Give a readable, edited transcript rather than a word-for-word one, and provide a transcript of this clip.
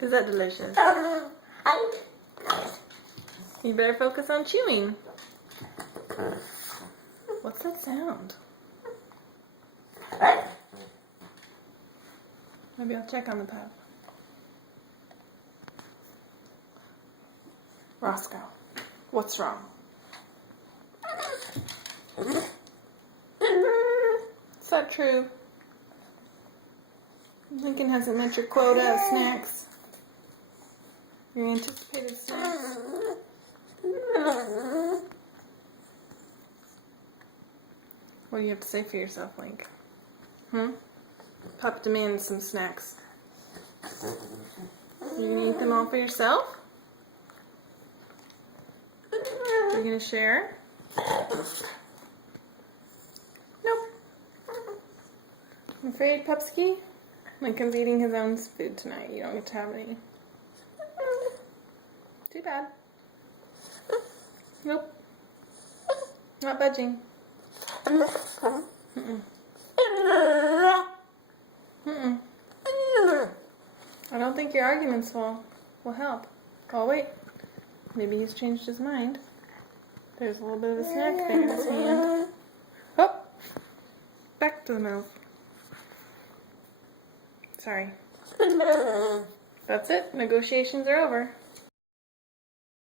Is that delicious? You better focus on chewing. What's that sound? Maybe I'll check on the pup. Roscoe, what's wrong? Is that true? Lincoln hasn't met your quota of snacks. Your anticipated snacks. What do you have to say for yourself, Link? Pup demands some snacks. You gonna eat them all for yourself? Are you gonna share? Nope. I'm afraid, Pupsky, Lincoln's eating his own food tonight. You don't get to have any. Too bad. Nope. Not budging. Mm-mm. Mm-mm. I don't think your arguments will help. Oh, wait. Maybe he's changed his mind. There's a little bit of a snack thing in his hand. Oh! Back to the mouth. Sorry. That's it. Negotiations are over.